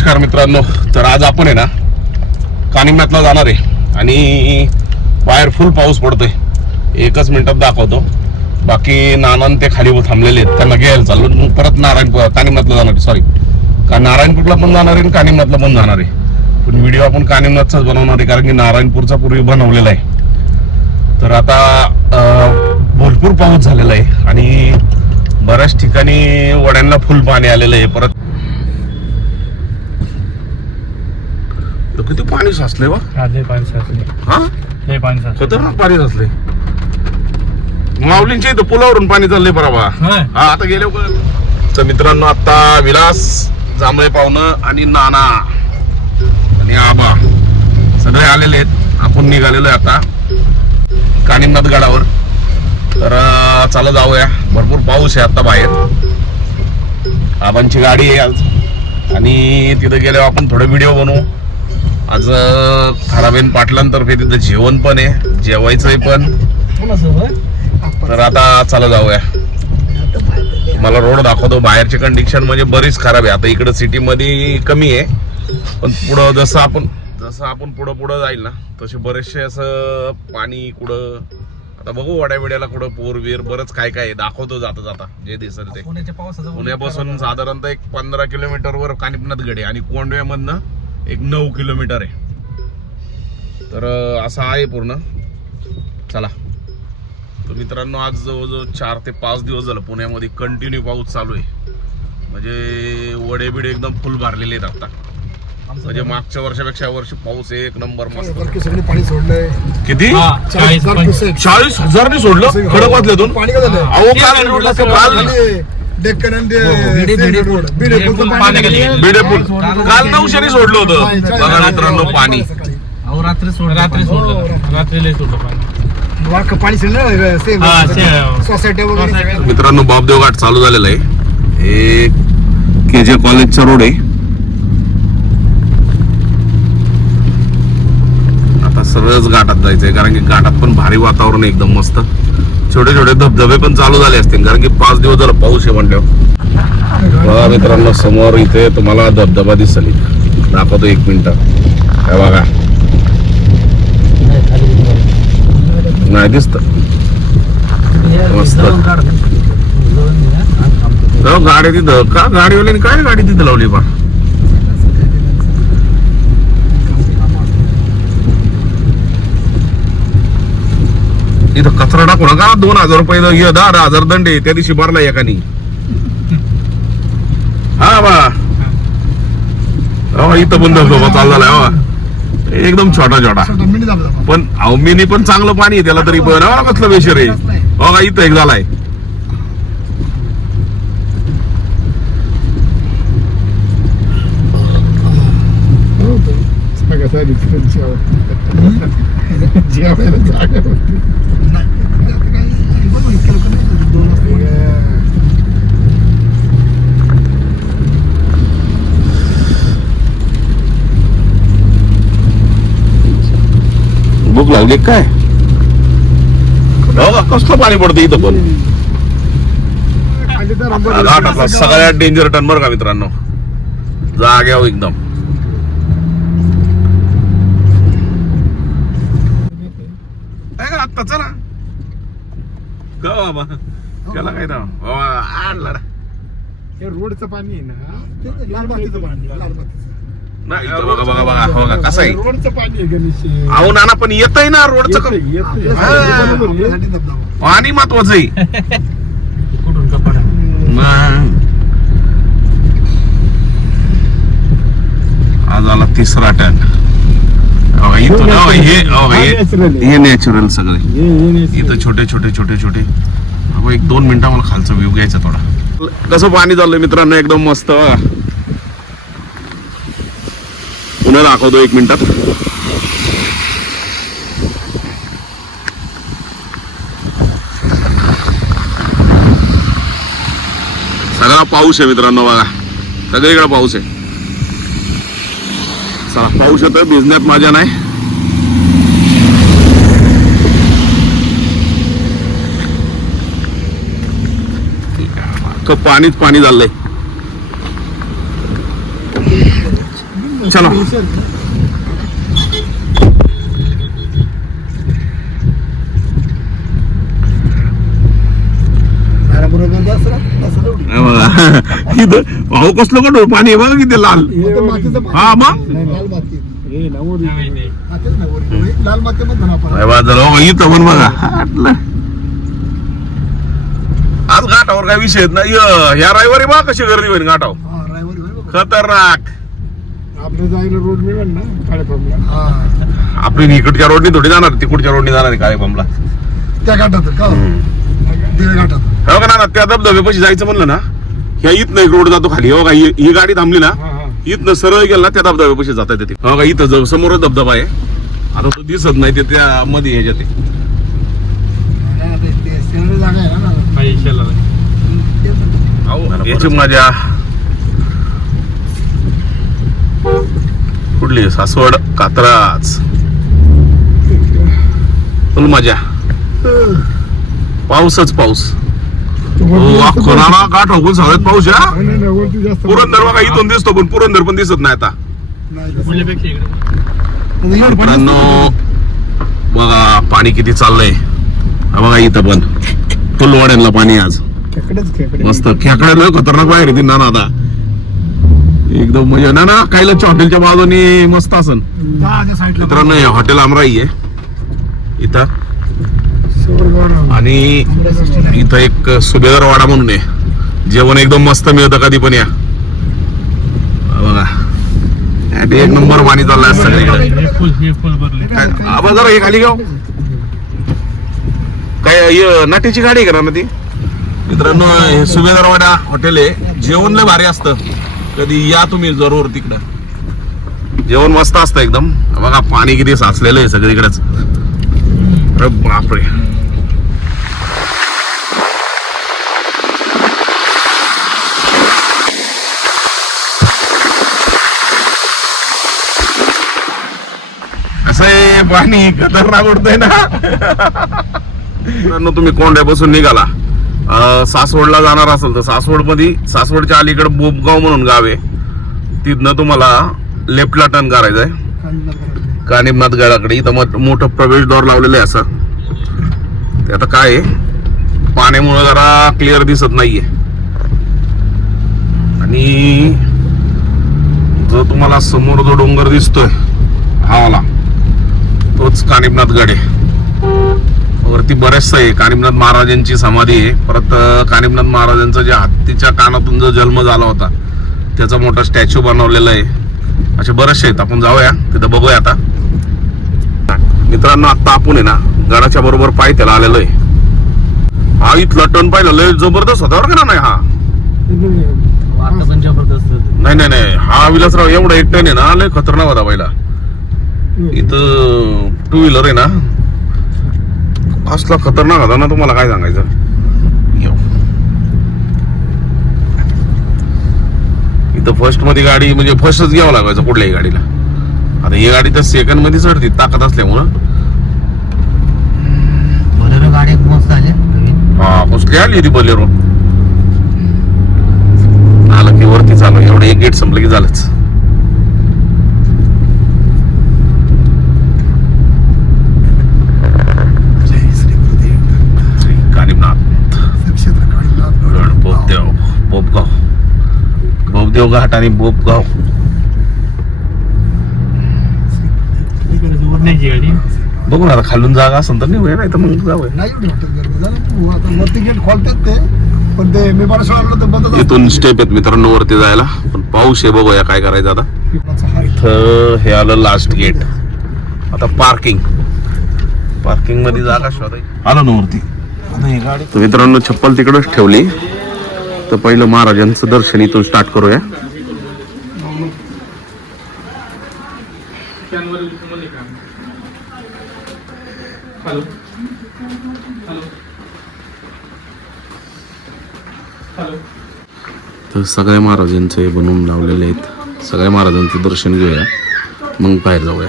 नमस्कार मित्रांनो. तर आज आपण आहे ना कानिमनाथला जाणार आहे आणि बाहेर फुल पाऊस पडतोय. एकच मिनिटात दाखवतो. बाकी नानान ते खाली थांबलेले आहेत. त्यांना घ्यायला चाललो. मग परत नारायणपूर कानिमनाथला जाणार आहे. सॉरी का नारायणपूरला पण जाणार आहे आणि कानिमनाथला पण जाणार आहे. पण व्हिडिओ आपण कानिमनाथचाच बनवणार आहे कारण की नारायणपूरचा पूर्वी बनवलेला आहे. तर आता भरपूर पाऊस झालेला आहे आणि बऱ्याच ठिकाणी वड्यांना फुल पाणी आलेलं आहे. परत किती पाणी साचले लय पाणी साचले हा? लय पाणी साचले खतरनाक पाणी साचले माऊलींच्या इथं पुलावरून पाणी चाललंय बरोबर होय. हा. आता गेले तर मित्रांनो आता विलास जांभळे पाहुणं आणि नाना आणि आबा सगळे आलेले आहेत. आपण निघालेलो आहे आता कानिमनाथ गडावर. तर अं, चला जाऊया. भरपूर पाऊस आहे आता बाहेर. आबांची गाडी आहे आज. आणि तिथं गेल्यावर आपण थोडं व्हिडिओ बनवू. आज खराबेन पाटलांतर्फे तिथं जेवण पण आहे जेवायचंय पण. तर आता चला जाऊया. मला रोड दाखवतो बाहेरची कंडिशन म्हणजे बरीच खराब आहे. आता इकडं सिटी मध्ये कमी आहे. पण पुढं जसं आपण जसं आपण पुढं पुढं जाईल ना तसे बरेचसे असं पाणी कुठं आता बघू वड्या बिड्याला कुठं पोर बीर बरंच काय काय. दाखवतो जाता जाता जे दिसेल ते. पुण्यापासून साधारणतः एक पंधरा किलोमीटर वर कानिपनाथ गडे आणि कोंडव्यामधनं एक नऊ किलोमीटर आहे. तर असं आहे पूर्ण. चला. तर मित्रांनो आज जवळजवळ चार ते पाच दिवस झालं पुण्यामध्ये कंटिन्यू पाऊस चालू आहे. म्हणजे वडे बिडे एकदम फुल भरलेले आहेत आता. म्हणजे मागच्या वर्षापेक्षा या वर्षी पाऊस एक नंबर मस्त. सगळी पाणी सोडलंय. किती? चाळीस हजार सोडलं? खडकवातल्यातून पाणी काल डेक्कन आणि हो, ते सेंड रोड. पूल पाणी पाणी गेलं. काल नऊशेने सोडलं होतं. बघा मित्रांनो पाणी. अहो रात्री सोडलं. रात्री सोडलं रात्री लय सोडलं. पाणी. वाक पाणी शिरलं सेम हा, सेम. सोसायटी वगैरे सोसायटी. सगळ्या. मित्रांनो बापदेव घाट चालू झालेला आहे. हे के जे कॉलेजचा रोड आहे. आता सरळच घाटात जायचंय कारण की घाटात पण भारी वातावरण आहे एकदम मस्त. छोटे छोटे धबधबे पण चालू झाले असतील कारण की पाच दिवस झालं पाऊस आहे म्हणल्यावर. बघा मित्रांनो समोर इथे तुम्हाला धबधबा दिसेल. दाखवतो एक मिनिट. काय बघा. नाही दिसत. मस्त. गाडी तिथं. का गाडीवाल्याने काय गाडी तिथं लावली बा? इथं कचरा टाकू नका दोन हजार रुपये दहा दहा हजार दंड आहे त्या दिवशी भरला एकानी. हा बा. हो इथं पण धबधबा चालू झालाय हो एकदम छोटा छोटा. पण मिनी पण चांगलं पाणी आहे त्याला तरी पण कसलं बेशर आहे. हो का इथं एक झालाय. जेवायला. जेवायला जागा होती. नाही, आता काही बघू, इतके लोकं नाही, दोन वाजता मग, भूक लागली काय? हो का कसलं पाणी पडतं इथं पण? सगळ्यात डेंजर टन बरं का मित्रांनो. जाग्यावर एकदम. काय आत्ता चला. का बाबा? त्याला काय राव? बाबा. हे रोडचं पाणी आहे ना ते लाल मातीचं पाणी लाल मातीचं. नाही इथं बघा बघा बघा हो का? कसं आहे? रोडचं पाणी आहे गणेश अहो नाना पण येतय ना रोडचं काम. आपल्यासाठी हा. आपल्यासाठी धबधबा. पाणी महत्वाचं आहे. कुठून कपडा मग. आज आला तिसरा टन अहो, इथून अहो, हे अहो, हे हे नॅचरल सगळे. इथं छोटे छोटे छोटे छोटे. अहो, एक दोन मिनिटं मला खालचा व्ह्यू घ्यायचा थोडा. कसं पाणी चाललंय मित्रांनो? एकदम मस्त. बघा. पुन्हा दाखवतो एक मिनिटात. सगळा पाऊस आहे मित्रांनो बघा. सगळीकडे पाऊस आहे. चला पाऊस येतोय भिजण्यात मजा नाही. पाणीच पाणी झालंय. चला. हे भाऊ कसलं कडू पाणी बघा किती लाल. हा मग लाल माती ना इथं पण बघा. आज घाटावर काय विषय नाही य- रविवारी बघा कशी गर्दी होईल घाटावर. खतरनाक आपल्या जायला रोड मिळेल ना काळेपमला हा. आपली इकडच्या रोडनी थोडी जाणार तिकडच्या रोडनी जाणार काय बमला त्या घाटात का? घाटात. हो का ना त्या धबधब्यापाशी जायचं म्हणलं ना ह्या इथनं एक रोड जातो खाली. हो का ही ही गाडी थांबली ना इथनं सरळ गेला ना त्या धबधब्यापाशी जाता येते हो का इथं समोरच धबधबा आहे. आता तो दिसत नाही ते त्या मध्ये ह्याच्यात आता ते जागा आहे ना. अहो, याची मजा. कुठली? सासवड कात्राच फुल मजा. पाऊसच पाऊस. हो, नाना गाठ होऊन सगळ्यात पाऊस या? पुरंदर बघा इथून दिसतो पण पुरंदर पण दिसत नाही आता. पण मित्रांनो बघा पाणी किती चाललंय. हा बघा इथं पण. फुल वाड्यांना पाणी आज. मस्त. खेकडे लय खतरनाक बाहेर येतील ना आता एकदम म्हणजे ना ना काही लक्ष हॉटेलच्या बाजूनी मस्त असन. मित्रांनो हे हॉटेल आमराई आहे. इथं. आणि. इथं एक सुभेदार वाडा म्हणून आहे. जेवण एकदम मस्त मिळतं कधी पण या. बघा. एक नंबर पाणी चाललंय सगळीकडे. जरा हे खाली गाव काय नाट्याची गाडी आहे का ना ती मित्रांनो हे सुभेदार वाडा हॉटेल आहे. जेवण लय भारी असतं. कधी या तुम्ही जरूर तिकडं. जेवण मस्त असतं एकदम. बघा पाणी किती साचलेलं आहे सगळीकडेच. बापरे. असं आहे पाणी खतरनाक उडतंय ना. तुम्ही कोंड्या बसून निघाला. सासवडला जाणार असेल तर सासवडमध्ये सासवडच्या अलीकडे बोपगाव म्हणून गाव आहे. तिथनं तुम्हाला लेफ्टला टर्न करायचंय. आहे कानिमनाथ गडाकडे. इथं मग मोठं प्रवेशद्वार लावलेलं आहे असं. ते आता काय आहे, पाण्यामुळं जरा क्लिअर दिसत नाहीये. आणि जो तुम्हाला समोर जो डोंगर दिसतोय हा वाला तोच कानिमनाथ गड आहे. वरती बरेचसं आहे. कानिमनाथ महाराजांची समाधी आहे. परत कानिमनाथ महाराजांचा जे हत्तीच्या कानातून जो जन्म झाला होता त्याचा मोठा स्टॅच्यू बनवलेला आहे. असे बरेचसे आहेत. आपण जाऊया. तिथं बघूया आता. मित्रांनो आता आपण आहे ना गडाच्या बरोबर पाय त्याला आलेलो आहे. हा इथला टर्न पाहिलं. लय जबरदस्त होता बरं का नाही हा? नाही नाही नाही. हा विलासराव एवढा एक टन आहे ना लय खतरनाक होता पहिला. इथं टू व्हीलर आहे ना असला खतरनाक होता ना तुम्हाला काय सांगायचं? यो. इथं फर्स्टमध्ये गाडी म्हणजे फर्स्टच घ्यावं लागायचं कुठल्याही गाडीला. आता ही गाडी तर सेकंडमध्ये चढती ताकद असल्यामुळं. बोलेरो गाडी मस्त नवीन. हा कसली आली होती बलेरो? आलं की वरती चालू एवढं एक गेट संपलं की झालंच श्री कानिमनाथ क्षेत्र काढला. गड बोपदेव बोपगाव बोपदेव घाट आणि बोपगाव बघू ना आता खालून जागा असेल तर नाही नाही तर मग जाऊया. नाही एवढी होतं गर्दी. झालं तू आता वरती गेट खोलतात ते. पण ते मी मला तर इथून स्टेप आहेत मित्रांनो वरती जायला. पण पाऊस आहे बघूया काय करायचं आता. इथं हे आलं लास्ट गेट आता पार्किंग पार्किंगमध्ये जागा शोधायची. आलो ना वरती. तर मित्रांनो चप्पल तिकडच ठेवली. तर पहिलं महाराजांचं दर्शन इथून स्टार्ट करूया. हॅलो. हॅलो. हॅलो. तर सगळ्या महाराजांचे बनवून लावलेले आहेत. सगळ्या महाराजांचं दर्शन घेऊया. मग बाहेर जाऊया.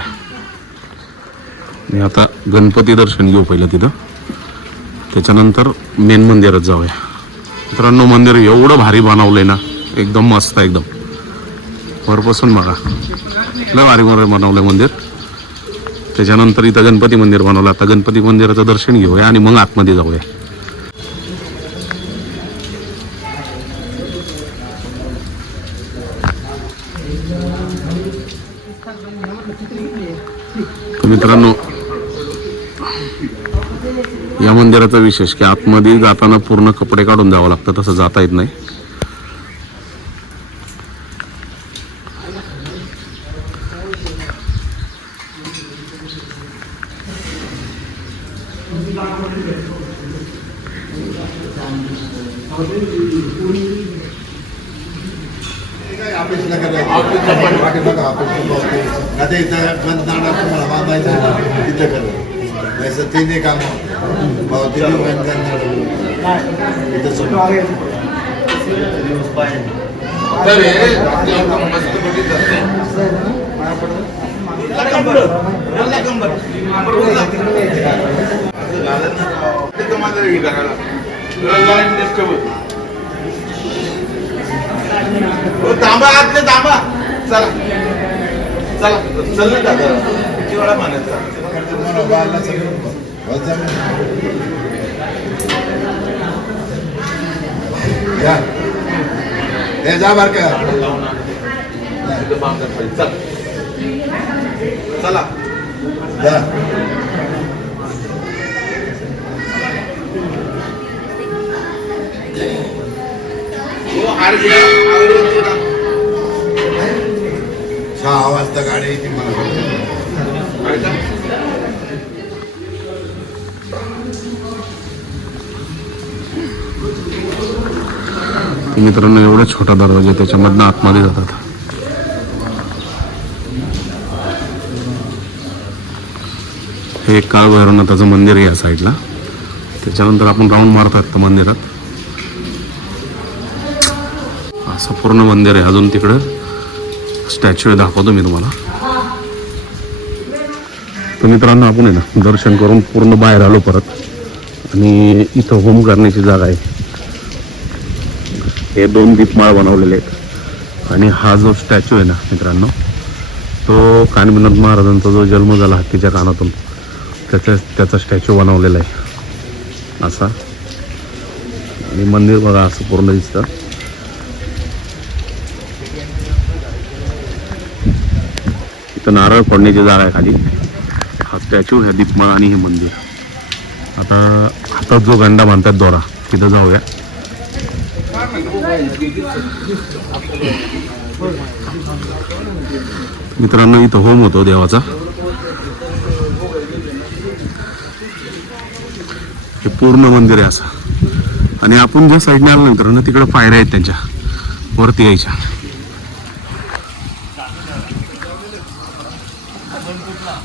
आणि आता गणपती दर्शन घेऊ पहिलं तिथं. त्याच्यानंतर मेन मंदिरात जाऊया. मित्रांनो मंदिर एवढं भारी बनवलंय ना एकदम मस्त आहे एकदम. वरपासून बघा. लय भारी बनवलंय मंदिर. त्याच्यानंतर इथं गणपती मंदिर बनवलं. आता गणपती मंदिराचं दर्शन घेऊया आणि मग आतमध्ये जाऊया. मित्रांनो या मंदिराचा विशेष की आतमध्ये जाताना पूर्ण कपडे काढून द्यावं लागतं तसं जाता येत नाही ऑफिसला करायचं पाठीमागं ऑफिसला बसतो. आता इथं बंदनाडा तुम्हाला बांधायचं आहे ना, तिथं करा नाहीतर ते नाही काम भाऊ तिथे बंदनाडा इथं समोर. थांबा आतले तांबा चला चला. चल ना दादा किती वेळा म्हणायचा तुम्हाला बाळाला सगळं भाऊ जमेल. या हे जा बर का. चल जा हो. सहा वाजता गाडी येते मला ऐका. तर मित्रांनो एवढा छोटा दरवाजा त्याच्यामधनं आतमध्ये जातात. हे एक काळ भैरवनाथाचं मंदिर आहे या साईडला त्याच्यानंतर आपण राऊंड मारतात त्या मंदिरात. असं पूर्ण मंदिर आहे अजून तिकडं. स्टॅच्यू दाखवतो मी तुम्हाला. तर मित्रांनो आपण आहे ना दर्शन करून पूर्ण बाहेर आलो परत. आणि इथं होम करण्याची जागा आहे. हे दोन दीपमाळ बनवलेले आहेत. आणि हा जो स्टॅच्यू आहे ना मित्रांनो तो कानविनोद महाराजांचा जो जन्म झाला हत्तीच्या कानातून त्याचा त्याचा स्टॅच्यू बनवलेला आहे. असा. आणि मंदिर बघा असं पूर्ण दिसतं. इथं नारळ फोडण्याची जागा आहे खाली. हा स्टॅच्यू ह्या दीपमाळ आणि हे मंदिर. आता हातात जो गंडा बांधतात दोरा तिथं जाऊया. मित्रांनो इथं होम होतो देवाचा. हे पूर्ण मंदिर आहे असं. आणि आपण ज्या साईडने आल्यानंतर मित्रांनो तिकडे पायऱ्या आहेत त्यांच्या. वरती यायच्या.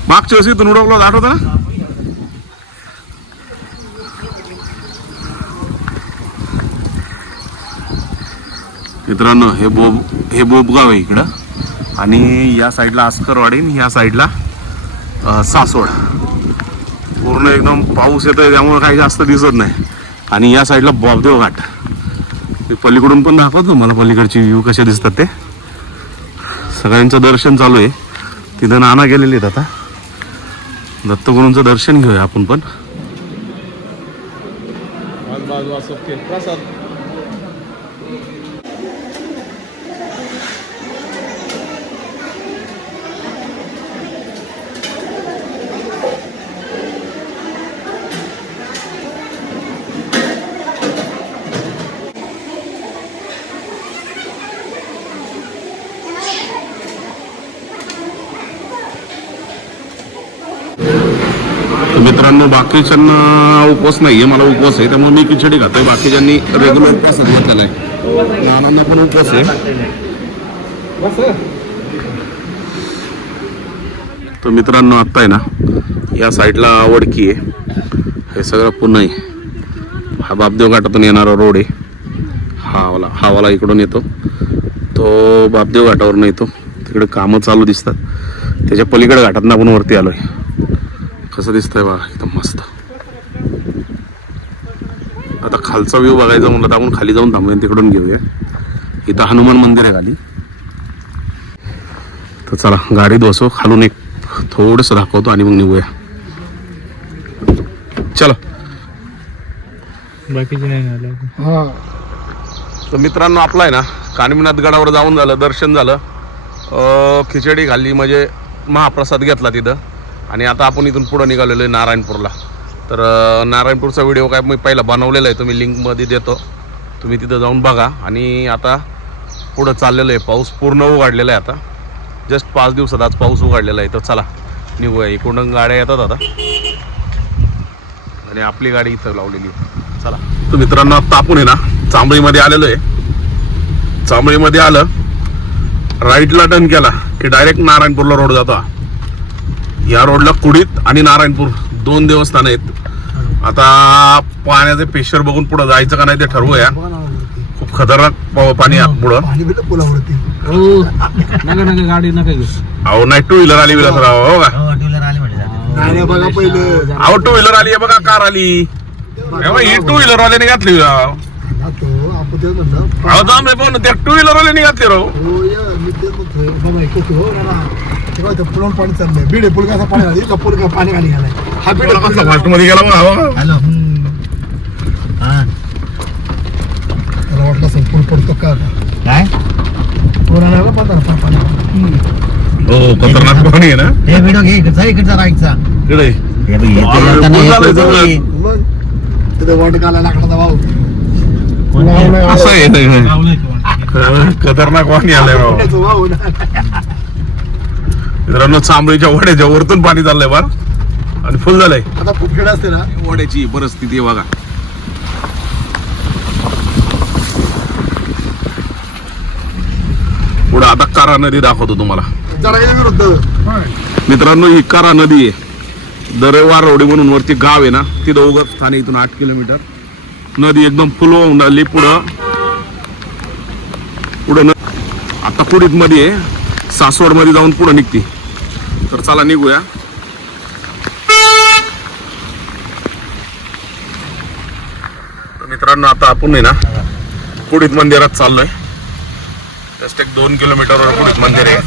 मागच्या वेळेस इथून उडवलं आठवतं ना? मित्रांनो हे बोब हे बोबगाव आहे इकडं. आणि या साईडला आस्करवाडी आणि या साईडला अं, सासवड. पूर्ण एकदम पाऊस येतो त्यामुळे काही जास्त दिसत नाही. आणि या साईडला बॉबदेव घाट. ते पलीकडून पण दाखवतो मला पलीकडची व्ह्यू कसे दिसतात ते. सगळ्यांचं दर्शन चालू आहे. तिथं नाना गेलेले आहेत आता. दत्तगुरूंचं दर्शन घेऊया आपण पण. बाकीच्यांना उपवास नाही आहे मला उपवास आहे त्यामुळे मी खिचडी खातोय. बाकीच्यांनी रेग्युलर उपवास घेतलेला आहे नानांना पण उपवास आहे. तर मित्रांनो आत्ता आहे ना या साईडला वडकी आहे. हे सगळं पुणे आहे. हा बापदेव घाटातून येणारा रोड आहे. हावाला हावाला इकडून येतो. तो बापदेव घाटावरून येतो. तिकडे कामं चालू दिसतात. त्याच्या पलीकडे घाटातून आपण वरती आलो आहे कसं दिसतंय बा एकदम मस्त. आता खालचा व्ह्यू बघायचा म्हणलं तर आपण खाली जाऊन थांबूया तिकडून घेऊया. इथं हनुमान मंदिर आहे खाली. तर चला गाडीत बसो खालून एक थोडंसं दाखवतो आणि मग निघूया. चलो. बाकीचे नाही आले तर मित्रांनो आपला आहे ना कानिमनाथ गडावर जाऊन झालं दर्शन झालं. अं, खिचडी खाल्ली म्हणजे महाप्रसाद घेतला तिथं. आणि आता आपण इथून पुढं निघालेलो आहे नारायणपूरला. तर नारायणपूरचा व्हिडिओ काय मी पहिला बनवलेला आहे तुम्ही लिंकमध्ये देतो. तुम्ही तिथं जाऊन बघा. आणि आता पुढं चाललेलं आहे पाऊस पूर्ण उघडलेला आहे आता. जस्ट पाच दिवसात आज पाऊस उघडलेला आहे तर चला निघूया. इकडून गाड्या येतात आता. आणि आपली गाडी इथं लावलेली आहे. चला. तर मित्रांनो आता आपण आहे ना चांबळीमध्ये आलेलो आहे. चांबळीमध्ये आलं राईटला टर्न केला की डायरेक्ट नारायणपूरला रोड जातो या रोडला कुडीत आणि नारायणपूर दोन देवस्थान आहेत. आता पाण्याचे प्रेशर बघून पुढे जायचं का नाही ते ठरवूया. खूप खतरनाक पाव- पाणी पुढं. गाडी नका अहो नाही टू व्हीलर आली विलासराव हो का? हो टू व्हीलर आली बघा पहिलं. अहो टू व्हीलर आली आहे बघा कार आली. हे ही टू व्हीलर वाल्याने घातली राव. अहो जाम ना त्या टू व्हीलर वाल्याने घातली राव. तेव्हा इथं पुलावर पाणी चाललंय. बीड पाणी आली. खाली हा बीड फास्टमध्ये गेला मग. हॅलो. हा. त्याला वाटलं असेल पूल पडतो का आता? काय? पूल आणायला पाहता पाणी हो खतरनाक पाणी आहे ना? हे व्हिडिओ घे इकडचा इकडचा राईटचा. इकडे. हे बघ, हे अरे, हे. मग तिथे लाकडाचा कोण? असं आहे ते. खतरनाक पाणी आलंय पुण्याचं मित्रांनो चांबळीच्या वड्याच्या वरतून पाणी चाललंय बार आणि फुल झालंय. आता खूप खेळ असते ना. वड्याची परिस्थिती बघा. पुढे आता कारा नदी दाखवतो तुम्हाला. विरुद्ध. मित्रांनो ही कारा नदी आहे. दरेवार रोडी म्हणून वरती गाव आहे ना तिथं उगत स्थान इथून आठ किलोमीटर. नदी एकदम फुल होऊन राहिली पुढं. पुढं आता पुढीत मध्ये सासवडमध्ये जाऊन पुढं निघते. चला निघूया. तर मित्रांनो आता आपण आहे ना पुढीत मंदिरात चाललोय. जस्ट एक दोन किलोमीटरवर पुढीत मंदिर आहे.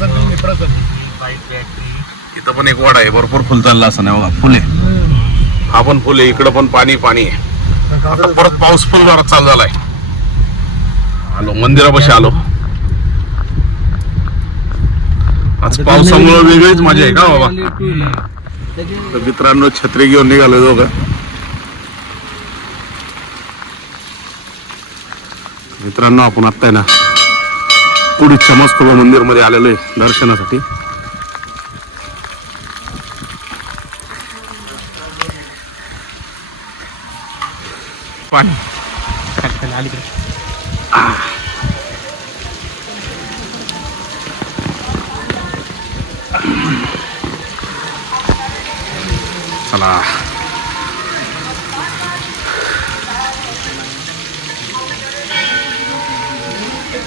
इथं पण एक वाडा आहे भरपूर फुल चाललं असं नाही बघा फुले. हा पण फुले इकडं पण पाणी पाणी आहे. आता परत पाऊस फुल जोरात चालू झालाय. आलो मंदिरापाशी आलो. आज पावसामुळे वेगळीच मजा आहे का बाबा? तर मित्रांनो छत्री घेऊन निघालो दोघं. मित्रांनो आपण आत्ता आहे ना पुढे चमस्तोबा मंदिरमध्ये आलेलो आहे दर्शनासाठी. पाणी.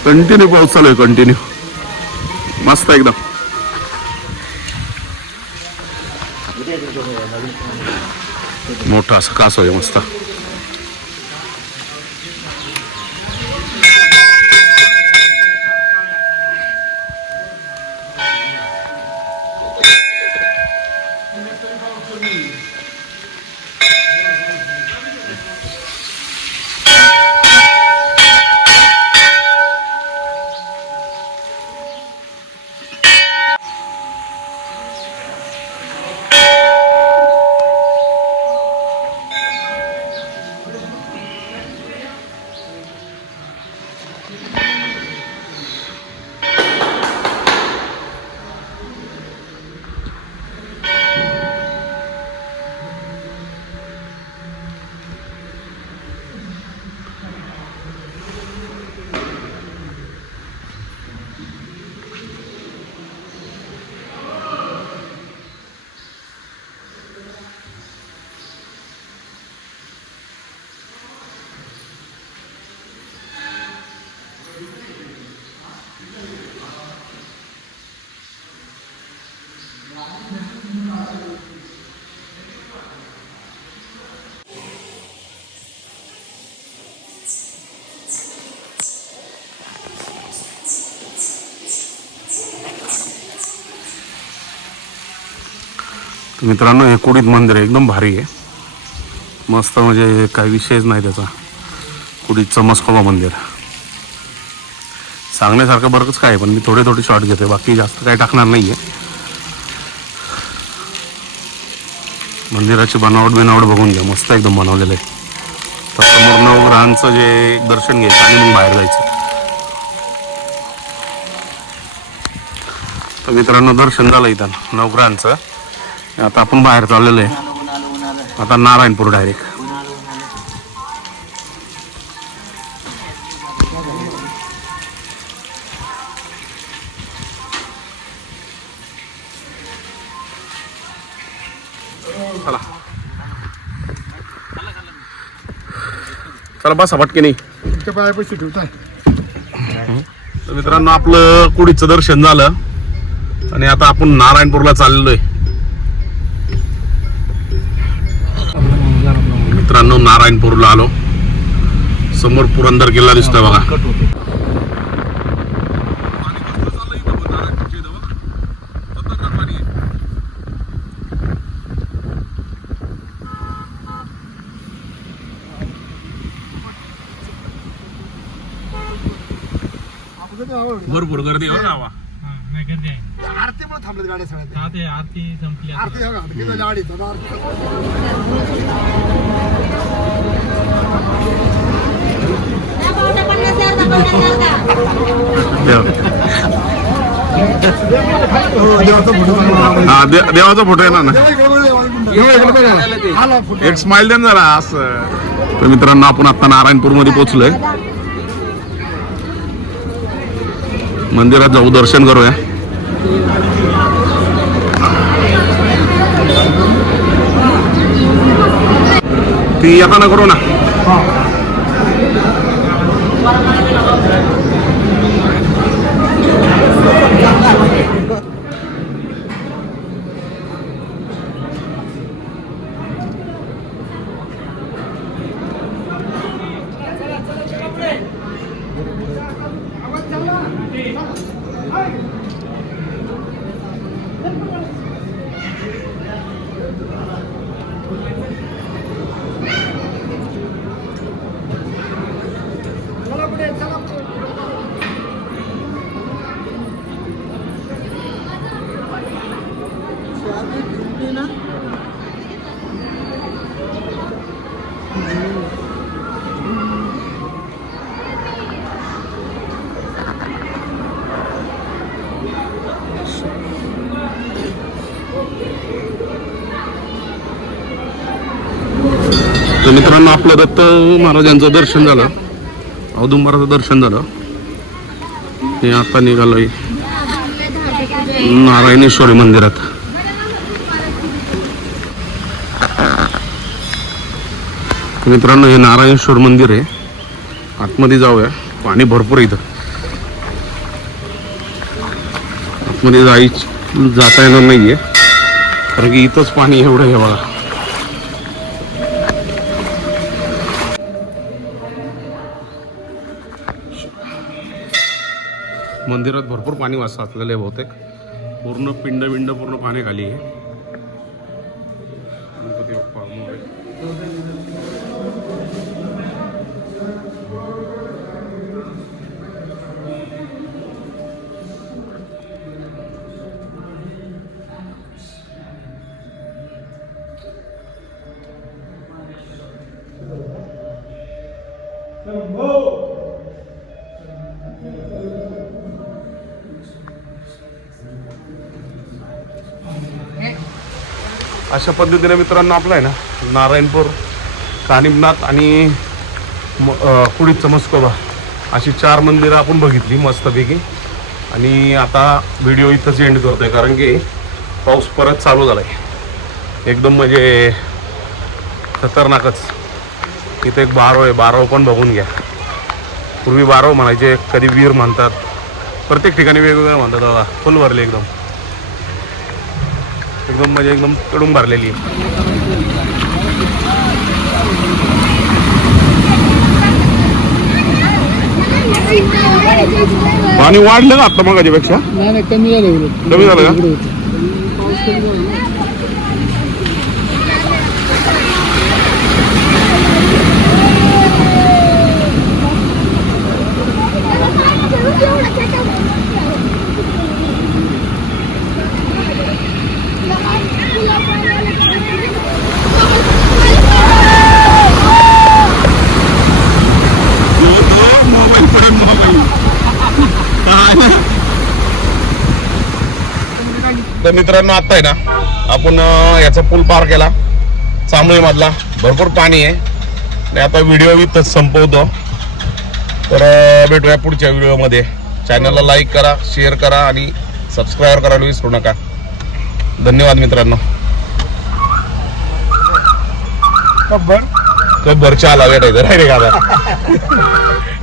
कंटिन्यू पाऊस चालू आहे कंटिन्यू मस्त एकदम. मोठा असं कास आहे मस्त. मित्रांनो हे कुडीत मंदिर आहे. एकदम भारी आहे. मस्त म्हणजे काही विषयच नाही त्याचा. कुडीत चमस्कोबा मंदिर. सांगण्यासारखं बरंच काय आहे, पण मी थोडे थोडे शॉर्ट घेते बाकी जास्त काही टाकणार नाही आहे मंदिराची बनावट बिनावट बघून घ्या. मस्त एकदम बनवलेलं आहे. तर समोर नवग्रहांचं जे दर्शन घ्यायचं आणि मग बाहेर जायचं. तर मित्रांनो दर्शन झालं इथं. नवग्रहांचं. आता आपण बाहेर चाललेलो आहे. आता नारायणपूर डायरेक्ट चला. चला बसा पटके नाही तर मित्रांनो आपलं कुडीचं दर्शन झालं. आणि आता आपण नारायणपूरला चाललेलो आहे. मित्रांनो नारायणपूरला आलो समोर पुरंदर किल्ला दिसतोय बघा. भरपूर गर्दी हो गावा आहे. आरती पण थांबलेत गाड्या सगळ्या हा, ते आरती संपली आता. आरती गाडी आरती. हा देवाचा फोटो येणार ना. एक स्माइल द्या ना जरा असं. तर मित्रांनो आपण आता नारायणपूरमध्ये पोहोचलोय. मंदिरात जाऊ दर्शन करूया. ती आता ना करू ना तर मित्रांनो आपलं दत्त महाराजांचं दर्शन झालं. औदुंबराचं दर्शन झालं. हे आता निघालोय. नारायणेश्वरी मंदिरात. मित्रांनो हे नारायणेश्वर मंदिर आहे. आतमध्ये जाऊया. पाणी भरपूर इथं. आतमध्ये जाई जाता येणार नाहीये. कारण की इथंच पाणी एवढं हे बघा. मंदिरात भरपूर पाणी वास साचलेलं आहे बहुतेक. पूर्ण पिंड बिंड पूर्ण पाणी खाली आहे. गणपती बाप्पा अशा पद्धतीने मित्रांनो आपलं आहे ना नारायणपूर कानिमनाथ आणि म- अं, कुडीत मस्कोबा अशी चार मंदिरं आपण बघितली मस्तपैकी. आणि आता व्हिडिओ इथंच एंड करतो आहे कारण की पाऊस परत चालू झाला आहे एकदम म्हणजे खतरनाकच. इथं एक बारो आहे बारव पण बघून घ्या. पूर्वी बारव म्हणायचे कधी वीर म्हणतात. प्रत्येक ठिकाणी वेगवेगळं म्हणतात दादा फुल भरले एकदम. एकदम म्हणजे एकदम कडून भरलेली. आहे. पाणी वाढलं ना आता मग पेक्षा नाही नाही कमी झालं कमी झालं का? तर मित्रांनो आता आहे ना आपण याचा पूल पार केला. चांबळी मधला. भरपूर पाणी आहे. आणि आता व्हिडिओ इथंच संपवतो. तर भेटूया पुढच्या व्हिडिओमध्ये. चॅनलला लाईक करा शेअर करा आणि सबस्क्राईब करायला विसरू नका. धन्यवाद मित्रांनो. कब्बर कब्बरच्या आला भेटायचं राहिले का